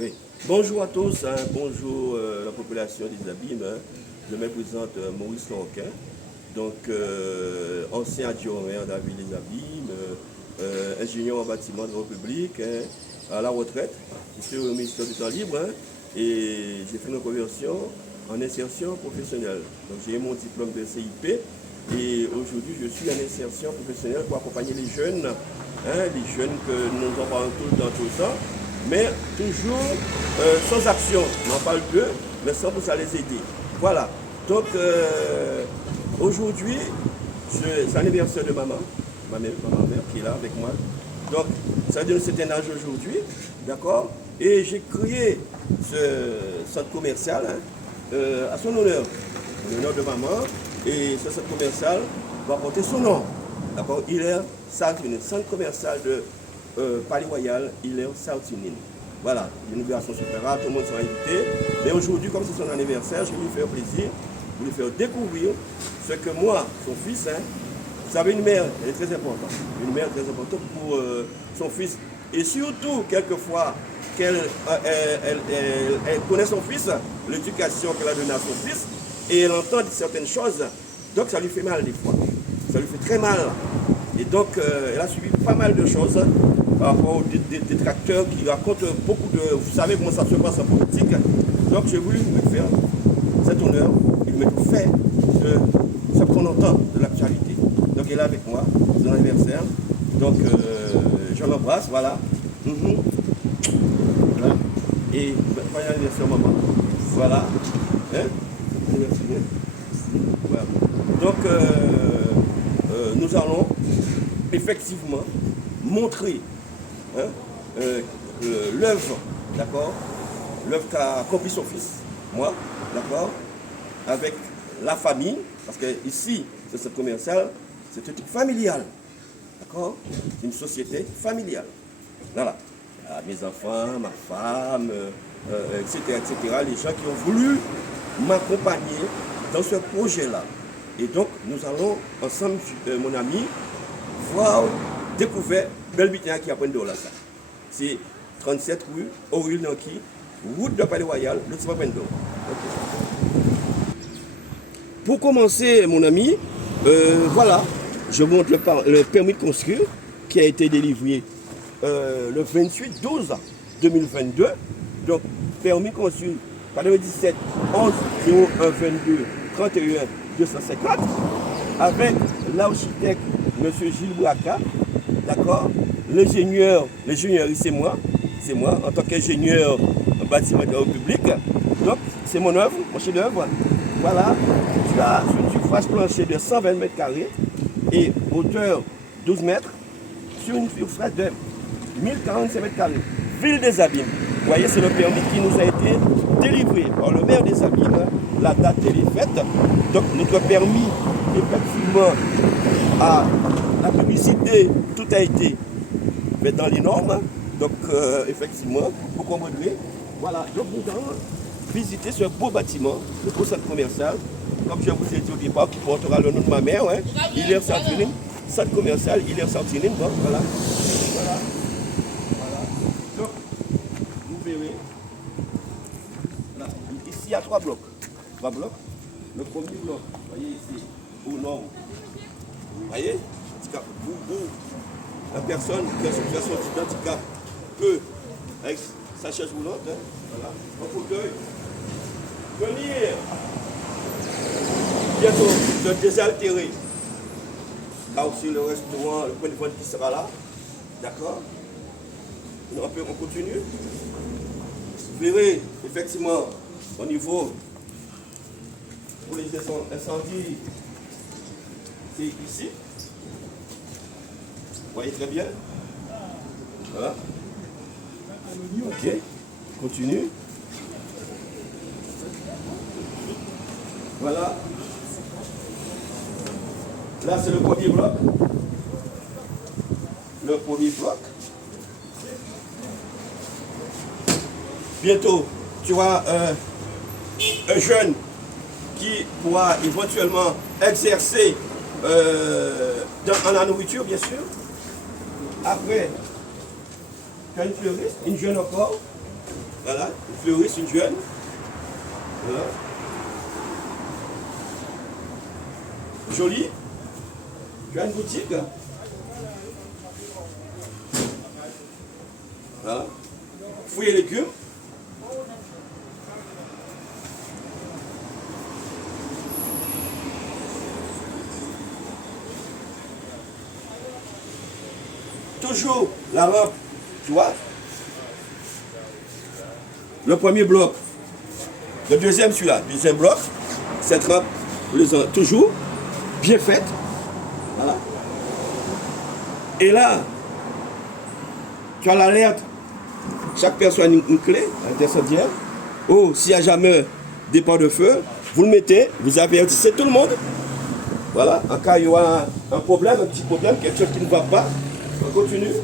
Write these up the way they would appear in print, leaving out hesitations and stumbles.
Oui. Bonjour à tous, hein. Bonjour la population des Abîmes. Hein. Je me présente Maurice Loroquin, donc ancien adjoint à la ville des Abîmes, ingénieur en bâtiment de la République, hein, à la retraite. Je suis au ministère du Temps libre hein, et j'ai fait une conversion en insertion professionnelle. Donc j'ai eu mon diplôme de CIP et aujourd'hui je suis en insertion professionnelle pour accompagner les jeunes que nous en tout dans tout ça. Mais toujours sans action. On en parle d'eux, mais sans pour ça les aider. Voilà. Donc aujourd'hui, c'est l'anniversaire de maman, ma mère qui est là avec moi. Donc ça donne un certain âge aujourd'hui, d'accord. Et j'ai créé ce centre commercial hein, à son honneur, l'honneur de maman. Et ce centre commercial va porter son nom, d'accord. Hilaire Saltinen, centre commercial de Palais Royal, Hilaire Saltinen. Voilà, une inauguration super rare, tout le monde sera invité. Mais aujourd'hui, comme c'est son anniversaire, je vais lui faire plaisir, de lui faire découvrir ce que moi, son fils, hein, vous savez, une mère, elle est très importante. Une mère très importante pour son fils. Et surtout, quelquefois, qu'elle connaît son fils, l'éducation qu'elle a donnée à son fils, et elle entend certaines choses. Donc ça lui fait mal des fois. Ça lui fait très mal. Et donc, elle a suivi pas mal de choses par rapport aux détracteurs qui racontent beaucoup de... Vous savez comment ça se passe en politique. Donc, j'ai voulu lui faire cet honneur. Il me fait de ce qu'on entend de l'actualité. Donc, elle est avec moi, c'est son anniversaire. Donc, je l'embrasse, voilà. Voilà. Et bon anniversaire, maman. Voilà. Hein? Merci bien. Voilà. Donc, nous allons effectivement montrer hein, l'œuvre, d'accord, l'œuvre qu'a accompli son fils, moi, d'accord, avec la famille, parce que ici, c'est ce commercial, c'est un truc familial, d'accord, c'est une société familiale. Voilà, mes enfants, ma femme, etc., les gens qui ont voulu m'accompagner dans ce projet-là. Et donc, nous allons ensemble, mon ami, voir, découvrir Belbitin qui apprend de là. C'est 37 rue Auril Nanki, route de Palais Royal, le Tsipapendo. Pour commencer, mon ami, voilà, je vous montre le permis de construire qui a été délivré le 28/12/2022. Donc, permis de construire 97 11 01 22 31 250 avec l'architecte M. Gilles Bouaka, d'accord. L'ingénieur, c'est moi en tant qu'ingénieur en bâtiment de la République. Donc c'est mon œuvre, mon chef-d'œuvre. Voilà, tu as une surface plancher de 120 mètres carrés et hauteur 12 mètres sur une surface de 1045 mètres carrés. Ville des Abîmes. Vous voyez, c'est le permis qui nous a été délivré par le maire des Abîmes. La date elle est faite. Donc notre permis, effectivement, à la publicité, tout a été fait dans les normes. Donc effectivement, vous comprendrez. Voilà, donc nous allons visiter ce beau bâtiment, le beau centre commercial, comme je vous ai dit au départ, qui portera le nom de ma mère, hein, Hilaire Saltinen, centre commercial, Hilaire Saltinen, bon, voilà. Voilà. Donc, vous verrez, là, ici il y a 3 blocs. 3 blocs. Le premier bloc, vous voyez ici, au nord. Vous voyez, où la personne qui a une situation d'handicap peut, avec sa chaise roulante, hein, voilà, en fauteuil, venir bientôt se désaltérer. Là aussi le restaurant, le point de vente qui sera là. D'accord? On continue. Vous verrez effectivement au niveau pour les incendies, c'est ici. Vous voyez très bien. Voilà. Ok. Continue. Voilà. Là, c'est le premier bloc. Le premier bloc. Bientôt, tu vois un jeune qui pourra éventuellement exercer dans la nourriture, bien sûr. Après, tu as une fleuriste, une jeune encore, Voilà, une fleuriste, une jeune. Voilà. Jolie. Tu as une boutique. Voilà. Fruits et légumes. Toujours la rampe, tu vois. Le premier bloc. Le deuxième, celui-là. Deuxième bloc. Cette rampe, toujours bien faite. Voilà. Et là, tu as l'alerte. Chaque personne a une clé intercendiaire. Oh, s'il n'y a jamais départ de feu, vous le mettez, vous avertissez tout le monde. Voilà, en cas il y aura un problème, un petit problème, quelque chose qui ne va pas, on continue.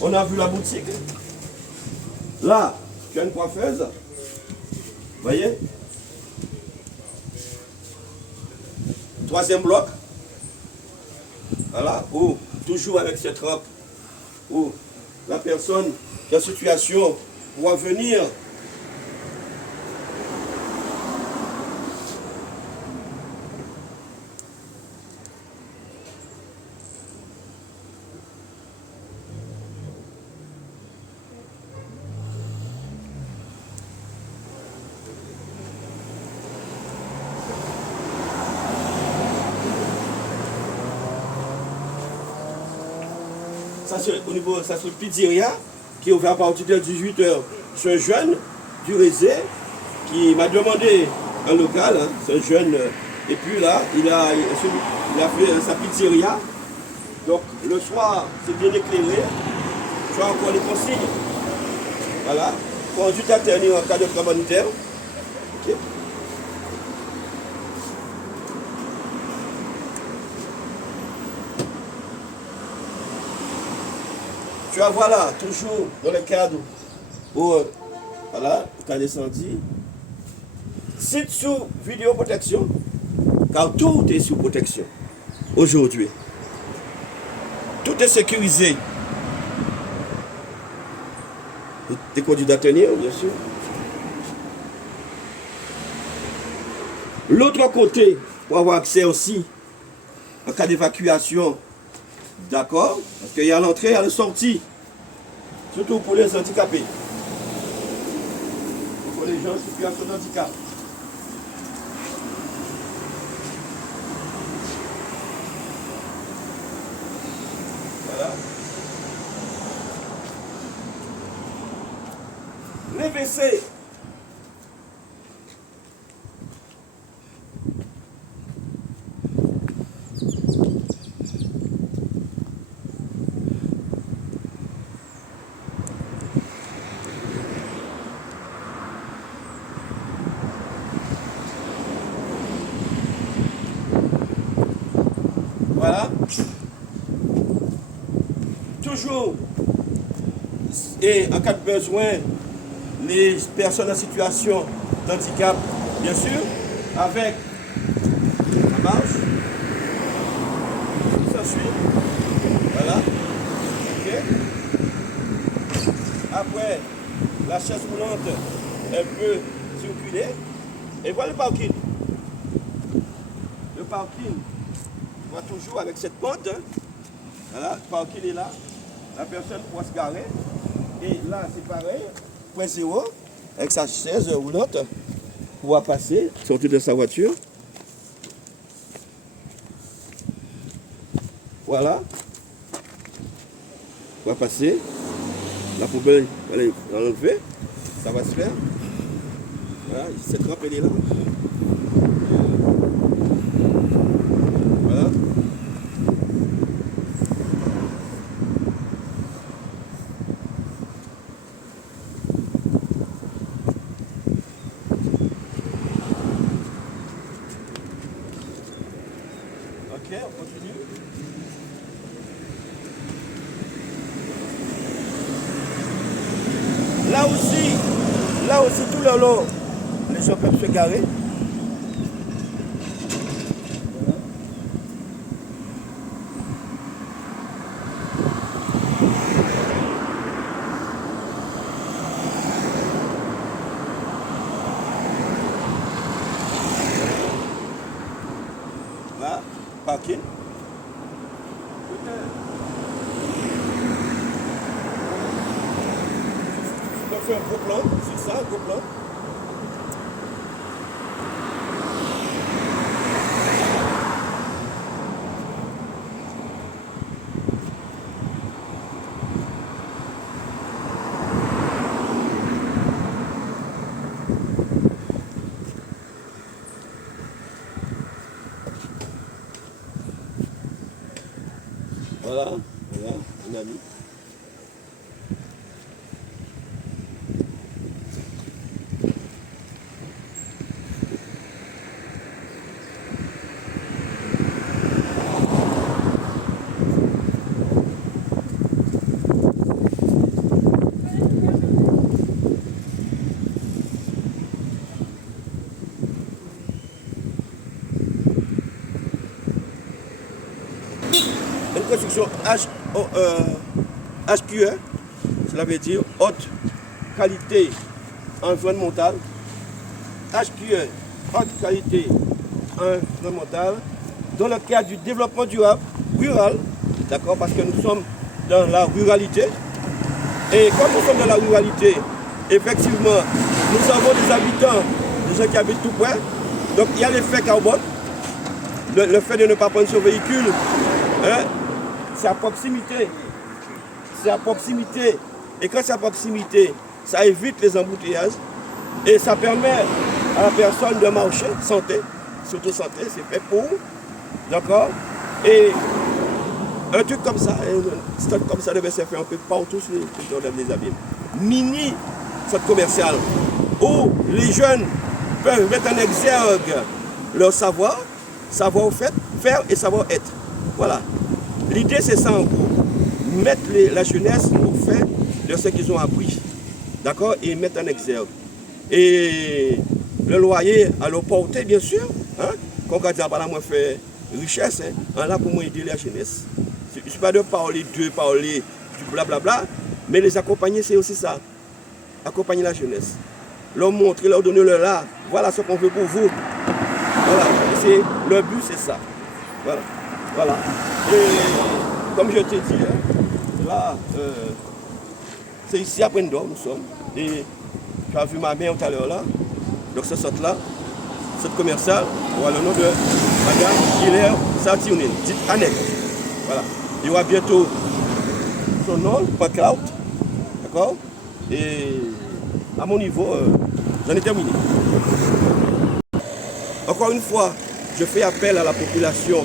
On a vu la boutique. Là, tu as une coiffeuse. Vous voyez? Troisième bloc. Voilà, où toujours avec cette robe, où la personne qui est en situation pourra venir. Ça c'est au niveau, ça c'est le pizzeria qui est ouvert à partir de 18h. C'est un jeune du Rézé qui m'a demandé un local, hein, c'est un jeune, et puis là, il a fait sa pizzeria. Donc le soir, c'est bien éclairé. Tu as encore les consignes. Voilà. Conduite interdite en cas de humanitaire. Okay. Tu vois, voilà, toujours dans le cadre où, voilà, cas d'incendie. C'est sous vidéoprotection, car tout est sous protection aujourd'hui. Tout est sécurisé. Des conduits à tenir, bien sûr. L'autre côté, pour avoir accès aussi, en cas d'évacuation, d'accord, parce qu'il y a l'entrée et la sortie, surtout pour les handicapés, pour les gens en situation de handicap. Voilà. Les WC. Voilà. Toujours, et en cas de besoin, les personnes en situation d'handicap, bien sûr, avec la marche, ça suit. Voilà. Ok. Après, la chaise roulante, elle peut circuler. Et voilà le parking. Le parking va toujours avec cette pente. Hein. Voilà, le parking est là. La personne pourra se garer. Et là, c'est pareil. Point zéro, avec sa chaise roulante, pourra passer, sortir de sa voiture. Voilà. On va passer. La poubelle, elle est enlevée. Ça va se faire. Voilà, cette rampe, elle est là. Voilà. Ok, on continue. Là aussi, tout le long, les gens peuvent se garer. vais faire un gros plan sur ça, un gros plan. Voilà, voilà, mon ami. Une construction HQE, cela veut dire haute qualité environnementale. HQE, haute qualité environnementale, dans le cadre du développement durable rural, d'accord, parce que nous sommes dans la ruralité. Et comme nous sommes dans la ruralité, effectivement, nous avons des habitants, des gens qui habitent tout près. Donc il y a l'effet carbone, le fait de ne pas prendre son véhicule. Hein, c'est à proximité. C'est à proximité. Et quand c'est à proximité, ça évite les embouteillages. Et ça permet à la personne de marcher, santé, surtout santé, c'est fait pour. D'accord. Et un truc comme ça, un stock comme ça devait se faire un peu partout sur les abîmes. Mini centre commercial où les jeunes peuvent mettre en exergue leur savoir, faire et savoir-être. Voilà. L'idée, c'est ça en gros. Mettre la jeunesse au fait de ce qu'ils ont appris. D'accord. Et mettre en exergue. Et le loyer à leur portée, bien sûr. Hein? Quand on dit, ah, moi, fait richesse, hein? Là, pour moi, aider la jeunesse. Je ne suis pas de parler du blablabla, mais les accompagner, c'est aussi ça. Accompagner la jeunesse. Leur montrer, leur donner le là. Voilà ce qu'on veut pour vous. Voilà. Le but, c'est ça. Voilà. Voilà. Et comme je t'ai dit, là, c'est ici à Prendor, nous sommes. Et tu as vu ma mère tout à l'heure là. Donc ce centre-là, centre commercial, voilà le nom de Madame Hilaire Sationine, dite Annette. Voilà. Il y aura bientôt son nom, Panclout. D'accord. Et à mon niveau, j'en ai terminé. Encore une fois, je fais appel à la population,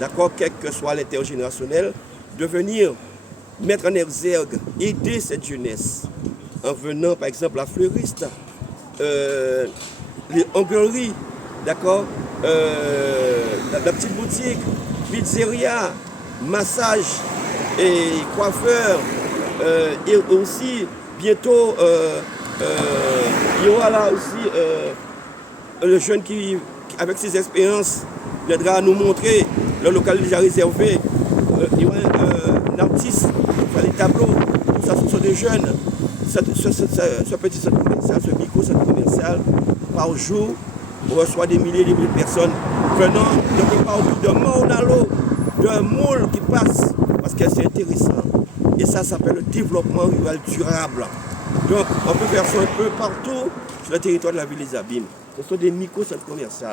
d'accord, quel que soit l'intergénérationnel, de venir mettre en exergue, aider cette jeunesse, en venant par exemple à Fleuriste, les ongleries, d'accord, la petite boutique, pizzeria, massage et coiffeur, et aussi bientôt il y aura là aussi le jeune qui, avec ses expériences, viendra nous montrer le local déjà réservé. Il y aura un artiste qui fait des tableaux. Ça, ce sont des jeunes. Ce petit centre commercial, ce micro-centre commercial, par jour, on reçoit des milliers de personnes venant de partout, de Mornalo, de Moule qui passent, parce que c'est intéressant. Et ça s'appelle le développement rural durable. Donc, on peut faire ça un peu partout sur le territoire de la ville des Abîmes. Ce sont des micro-centres commerciaux.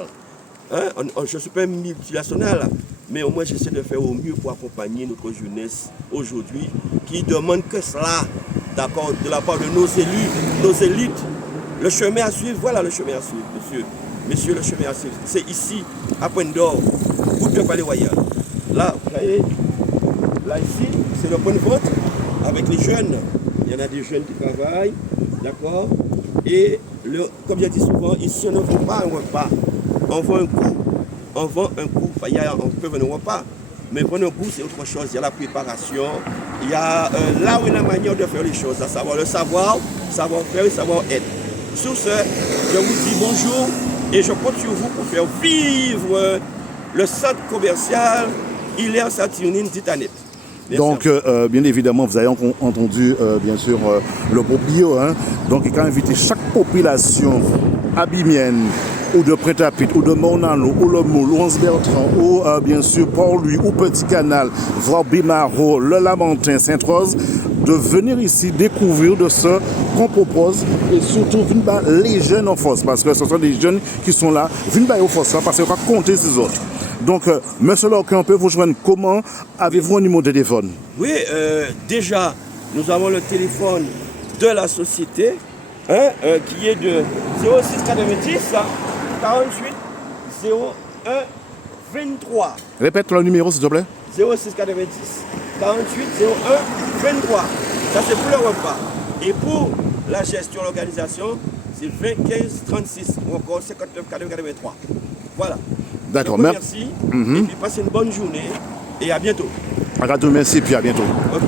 Hein? Je ne suis pas multinational, mais au moins j'essaie de faire au mieux pour accompagner notre jeunesse aujourd'hui qui demande que cela, d'accord, de la part de nos élus, nos élites. Le chemin à suivre, voilà le chemin à suivre, monsieur. Monsieur, le chemin à suivre. C'est ici, à Prendor, route de Palais Royal. Là, vous voyez, là ici, c'est le point de vente avec les jeunes. Il y en a des jeunes qui travaillent, d'accord. Et comme je dis souvent, ici on ne vend pas un repas, on vend un goût. On vend un goût. Enfin, on peut vendre un repas, mais vendre un goût c'est autre chose. Il y a la préparation, il y a là où il y a la manière de faire les choses, à savoir le savoir-faire et savoir-être. Sur ce, je vous dis bonjour et je compte sur vous pour faire vivre le centre commercial Hilaire Sationine d'Itanet. Donc, bien évidemment, vous avez entendu, bien sûr, le proprio. Hein? Donc, il a invité chaque population abîmienne ou de Prêt-à-Pitre, ou de Mornano, ou Le Moule, ou Hans Bertrand, ou bien sûr Port-Louis, ou Petit Canal, voire Bimaro, Le Lamentin, Sainte-Rose, de venir ici découvrir de ce qu'on propose et surtout venir les jeunes en force, parce que ce sont des jeunes qui sont là, venir au force parce qu'on va compter ces autres. Donc, monsieur Lorquin, on peut vous joindre comment? Avez-vous un numéro de téléphone? Oui, déjà, nous avons le téléphone de la société qui est de 0690 48 01 23. Répète le numéro, s'il te plaît. 0690 48 01 23. Ça, c'est pour le repas. Et pour la gestion, l'organisation, c'est 20 15 36 ou encore 59 83. Voilà. D'accord. Merci. Et puis passez une bonne journée et à bientôt. À bientôt, merci, puis à bientôt. Ok.